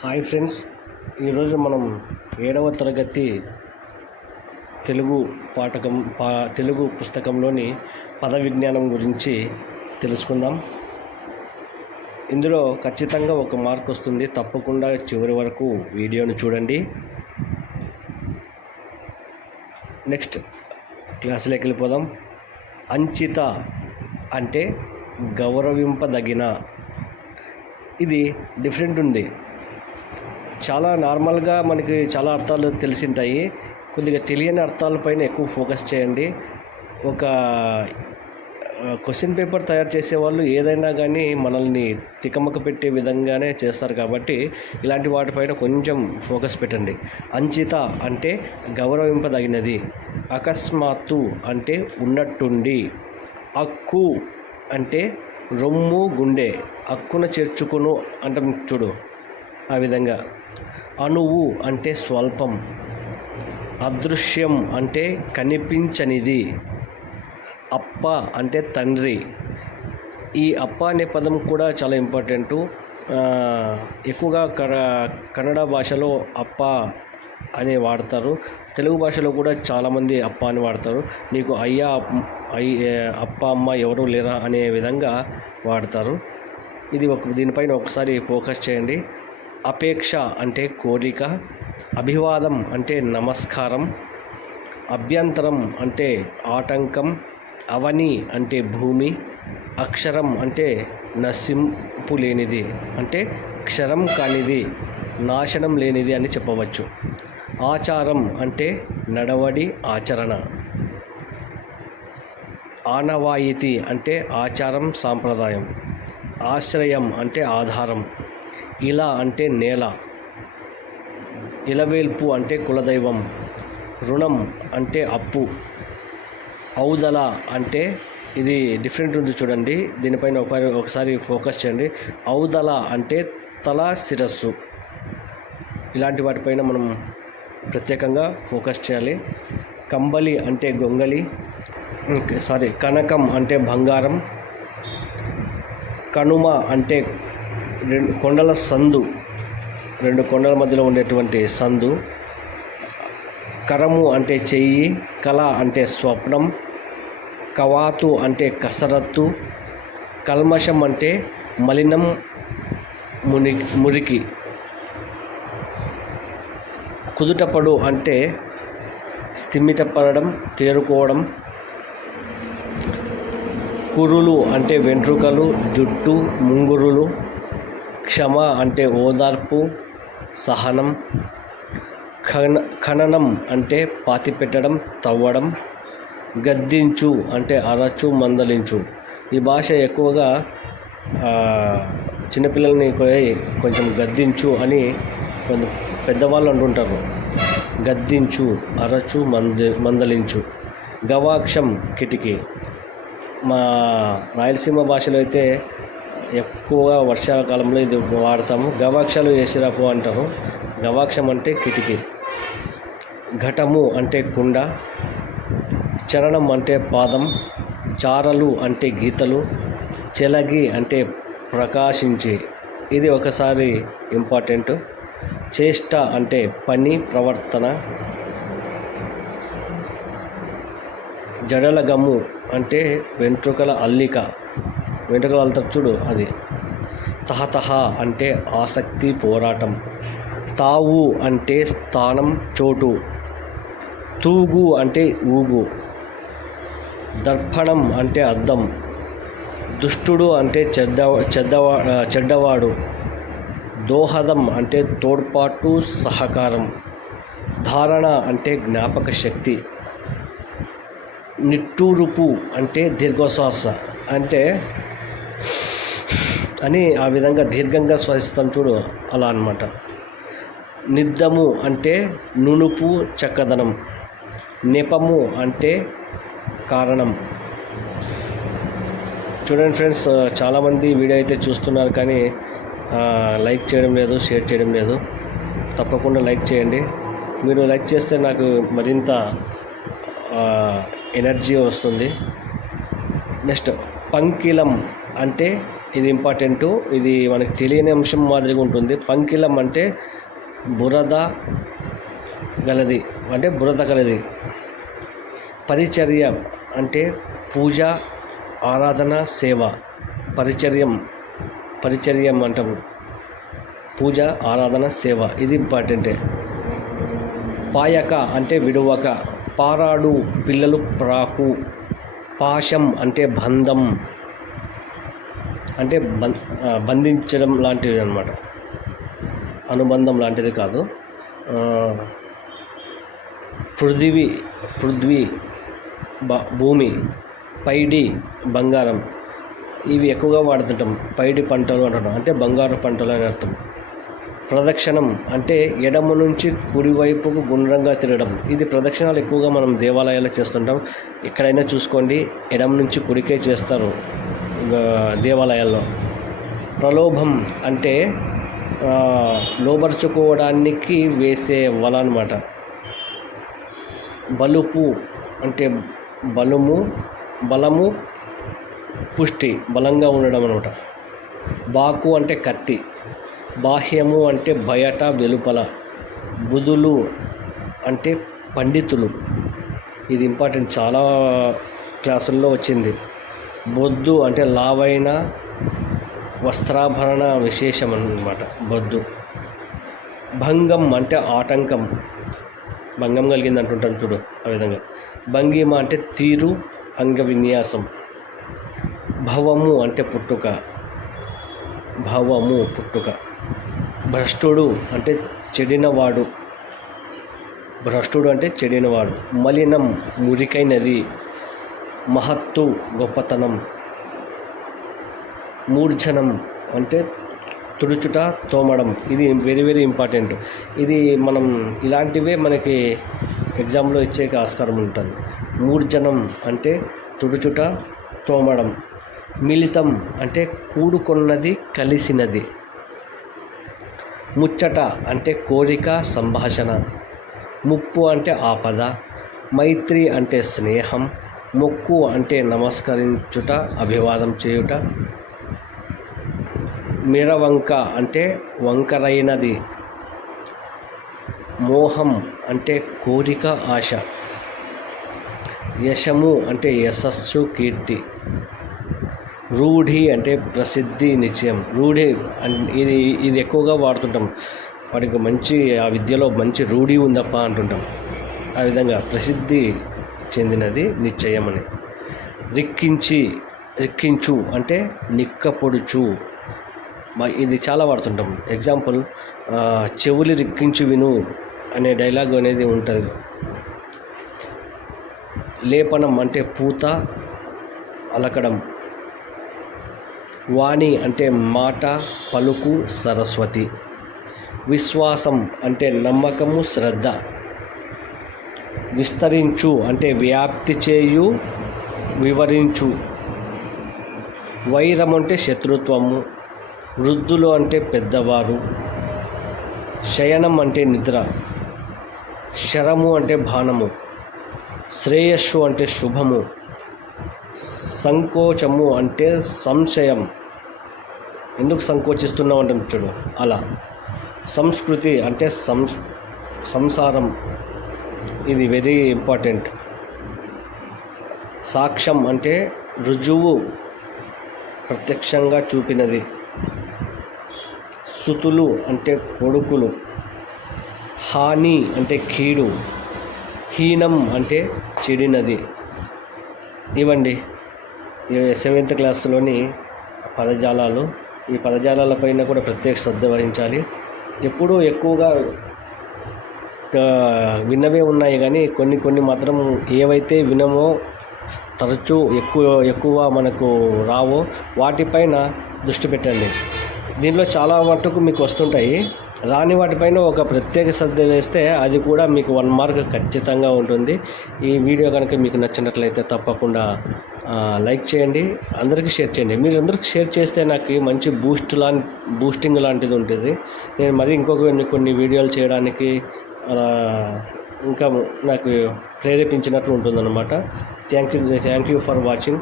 Hi friends. ఈరోజు మనం ఏడవ తరగతి తెలుగు పాఠకం పా తెలుగు పుస్తకంలోని పద విజ్ఞానం గురించి తెలుసుకుందాం. ఇందులో ఖచ్చితంగా ఒక మార్క్ వస్తుంది. తప్పకుండా చివరి వరకు వీడియోని చూడండి. నెక్స్ట్ క్లాసులోకి వెళ్ళిపోదాం. అంచిత అంటే గౌరవింపదగిన. ఇది డిఫరెంట్ ఉంది. చాలా నార్మల్గా మనకి చాలా అర్థాలు తెలిసింటాయి. కొద్దిగా తెలియని అర్థాలపైన ఎక్కువ ఫోకస్ చేయండి. ఒక క్వశ్చన్ పేపర్ తయారు చేసే వాళ్ళు ఏదైనా కానీ మనల్ని తికమక పెట్టే విధంగానే చేస్తారు కాబట్టి ఇలాంటి వాటిపైన కొంచెం ఫోకస్ పెట్టండి. అంచిత అంటే గౌరవింపదగినది అకస్మాత్తు అంటే ఉన్నట్టుండి అక్కు అంటే రొమ్ము గుండె అక్కున చేర్చుకును అంటే చూడు. ఆ విధంగా. అణువు అంటే స్వల్పం అదృశ్యం అంటే కనిపించనిది అప్ప అంటే తండ్రి. ఈ అప్ప అనే పదం కూడా చాలా ఇంపార్టెంటు. ఎక్కువగా కర కన్నడ భాషలో అప్ప అని వాడతారు. తెలుగు భాషలో కూడా చాలామంది అప్ప అని వాడతారు. నీకు అయ్యా అయ్య అప్ప అమ్మ ఎవరు లేరా అనే విధంగా వాడతారు. ఇది ఒక దీనిపైన ఒకసారి ఫోకస్ చేయండి. అపేక్ష అంటే కోరిక అభివాదం అంటే నమస్కారం అభ్యంతరం అంటే ఆటంకం అవని అంటే భూమి అక్షరం అంటే నశింపు లేనిది అంటే క్షరం కానిది నాశనం లేనిది అని చెప్పవచ్చు. ఆచారం అంటే నడవడి ఆచరణ. ఆనవాయితీ అంటే ఆచారం సాంప్రదాయం. ఆశ్రయం అంటే ఆధారం. ఇలా అంటే నేల ఇలవేల్పు అంటే కులదైవం రుణం అంటే అప్పు ఔదల అంటే ఇది డిఫరెంట్ ఉంది చూడండి. దీనిపైన ఒక ఒకసారి ఫోకస్ చేయండి. ఔదల అంటే తల శిరస్సు. ఇలాంటి వాటిపైన మనం ప్రత్యేకంగా ఫోకస్ చేయాలి. కంబలి అంటే గొంగలి ఓకే, సారీ కనకం అంటే బంగారం కనుమ అంటే రెండు కొండల సందు రెండు కొండల మధ్యలో ఉండేటువంటి సందు కరము అంటే చెయ్యి కళ అంటే స్వప్నం కవాతు అంటే కసరత్తు కల్మషం అంటే మలినం ముని మురికి. కుదుటపడు అంటే స్థిమితపడడం తేరుకోవడం. కురులు అంటే వెంట్రుకలు జుట్టు ముంగురులు. క్షమ అంటే ఓదార్పు సహనం ఖన ఖననం అంటే పాతిపెట్టడం తవ్వడం గద్దించు అంటే అరచు మందలించు. ఈ భాష ఎక్కువగా చిన్నపిల్లల్ని పోయి కొంచెం గద్దించు అని కొంత పెద్దవాళ్ళు అంటుంటారు. గద్దించు అరచు మంద మందలించు. గవాక్షం కిటికీ. మా రాయలసీమ భాషలో అయితే ఎక్కువగా వర్షాకాలంలో ఇది వాడతాము. గవాక్షాలు వేసిరాపు అంటారు గవాక్షం అంటే కిటికీ. ఘటము అంటే కుండ. చరణం అంటే పాదం. చారలు అంటే గీతలు. చెలగి అంటే ప్రకాశించి. ఇది ఒకసారి ఇంపార్టెంట్. చేష్ట అంటే పని ప్రవర్తన. జడల గమ్ము అంటే వెంట్రుకల అల్లిక. వెంట్రుకలు అల్లుతారు చూడు అది. తహతహ అంటే ఆసక్తి పోరాటం. తావు అంటే స్థానం చోటు. తూగు అంటే ఊగు. దర్పణం అంటే అద్దం. దుష్టుడు అంటే చెడ్డ చెడ్డవా చెడ్డవాడు. దోహదం అంటే తోడ్పాటు సహకారం. ధారణ అంటే జ్ఞాపక శక్తి. నిట్టూరుపు అంటే దీర్ఘశ్వాస. అంటే అని ఆ విధంగా దీర్ఘంగా శ్వసిస్తాం చూడు అలా అన్నమాట. నిద్దము అంటే నునుపు చక్కదనం నెపము అంటే కారణం. చూడండి ఫ్రెండ్స్ చాలామంది వీడియో అయితే చూస్తున్నారు కానీ లైక్ చేయడం లేదు షేర్ చేయడం లేదు. తప్పకుండా లైక్ చేయండి. మీరు లైక్ చేస్తే నాకు మరింత ఎనర్జీ వస్తుంది. నెక్స్ట్ పంకిలం అంటే ఇది ఇంపార్టెంటు ఇది మనకి తెలియని అంశం మాదిరిగా ఉంటుంది. పంకిలం అంటే బురద గలది అంటే బురద గలది. పరిచర్య అంటే పూజ ఆరాధన సేవ. పరిచర్యం పరిచర్యం అంటాము పూజ ఆరాధన సేవ. ఇది ఇంపార్టెంటే. పాయక అంటే విడువక. పారాడు పిల్లలు ప్రాకు. పాశం అంటే బంధం. అంటే బం బంధించడం లాంటిది అనమాట అనుబంధం లాంటిది కాదు. పృథివీ పృథ్వీ బ భూమి పైడి బంగారం ఇవి ఎక్కువగా వాడుతుంటాం. పైడి పంటలు అంటుంటాం అంటే బంగారు పంటలు అని అర్థం. ప్రదక్షిణం అంటే ఎడమ నుంచి కుడివైపుకు గుండ్రంగా తిరగడం. ఇది ప్రదక్షిణాలు ఎక్కువగా మనం దేవాలయాల్లో చేస్తుంటాం. ఎక్కడైనా చూసుకోండి. ఎడమ నుంచి కుడికే చేస్తారు. దేవాలయాల్లో. ప్రలోభం అంటే లోబరుచుకోవడానికి వేసే వల అనమాట బలుపు అంటే బలము బలము పుష్టి బలంగా ఉండడం అనమాట. బాకు అంటే కత్తి బాహ్యము అంటే బయట వెలుపల బుధులు అంటే పండితులు. ఇది ఇంపార్టెంట్ చాలా క్లాసుల్లో వచ్చింది. బొద్దు అంటే లావైన వస్త్రాభరణ విశేషం అనమాట బొద్దు. భంగం అంటే ఆటంకం. భంగం కలిగింది అంటుంటాను చూడు ఆ విధంగా. భంగిమ అంటే తీరు అంగ విన్యాసం. భవము అంటే పుట్టుక. భవము పుట్టుక. భ్రష్టుడు అంటే చెడినవాడు. భ్రష్టుడు అంటే చెడినవాడు. మలినం మురికైనది. మహత్తు గొప్పతనం. మూర్ఛనం అంటే తుడుచుట తోమడం. ఇది వెరీ వెరీ ఇంపార్టెంట్ ఇది మనం ఇలాంటివే మనకి ఎగ్జామ్లో ఇచ్చేకి ఆస్కారం ఉంటుంది. మూర్జనం అంటే తుడుచుట తోమడం. మిళితం అంటే కూడుకున్నది కలిసినది. ముచ్చట అంటే కోరిక సంభాషణ. ముప్పు అంటే ఆపద. మైత్రి అంటే స్నేహం. మొక్కు అంటే నమస్కరించుట అభివాదం చేయుట. మిరవంక అంటే వంకరైనది. మోహం అంటే కోరిక ఆశ. యశము అంటే యశస్సు కీర్తి. రూఢి అంటే ప్రసిద్ధి నిశ్చయం. రూఢి ఇది ఇది ఎక్కువగా వాడుతుంటాం. వాడికి మంచి ఆ విద్యలో మంచి రూఢి ఉందప్ప అంటుంటాం. ఆ విధంగా ప్రసిద్ధి చెందినది నిశ్చయం అని రిక్కించి రిక్కించు అంటే నిక్కపొడుచు. ఇది చాలా వాడుతుంటాం. ఎగ్జాంపుల్ చెవులు రిక్కించు విను అనే డైలాగ్ అనేది ఉంటుంది. లేపనం అంటే పూత అలకడం. వాణి అంటే మాట పలుకు సరస్వతి. విశ్వాసం అంటే నమ్మకము శ్రద్ధ. విస్తరించు అంటే వ్యాప్తి చేయు వివరించు. వైరం అంటే శత్రుత్వము వృద్ధులు అంటే పెద్దవారు శయనం అంటే నిద్ర శరము అంటే బాణము శ్రేయస్సు అంటే శుభము సంకోచము అంటే సంశయం. ఎందుకు సంకోచిస్తున్నాం అంటే చూడు అలా. సంస్కృతి అంటే సం సంసారం. ఇది వెరీ ఇంపార్టెంట్. సాక్ష్యం అంటే రుజువు ప్రత్యక్షంగా చూపినది. సుతులు అంటే కొడుకులు. హాని అంటే కీడు. హీనం అంటే చెడినది. ఇవ్వండి. సెవెంత్ క్లాస్లోని పదజాలాలు. ఈ పదజాలాల పైన కూడా ప్రత్యేక శ్రద్ధ వహించాలి. ఎప్పుడూ ఎక్కువగా విన్నవే ఉన్నాయి కానీ కొన్ని కొన్ని మాత్రం ఏవైతే వినమో తరచూ ఎక్కువ ఎక్కువ మనకు రావో వాటిపైన దృష్టి పెట్టండి. దీనిలో చాలా మటుకు మీకు వస్తుంటాయి. రాని వాటిపైన ఒక ప్రత్యేక శ్రద్ధ వేస్తే అది కూడా మీకు వన్ మార్క్ ఖచ్చితంగా ఉంటుంది. ఈ వీడియో కనుక మీకు నచ్చినట్లయితే తప్పకుండా లైక్ చేయండి అందరికీ షేర్ చేయండి. మీరు అందరికీ షేర్ చేస్తే నాకు మంచి బూస్ట్ లా బూస్టింగ్ లాంటిది ఉంటుంది. నేను మరి ఇంకొక కొన్ని- కొన్ని వీడియోలు చేయడానికి ఇంకా నాకు ప్రేరేపించినట్లు ఉంటుందన్నమాట. Thank you thank you for watching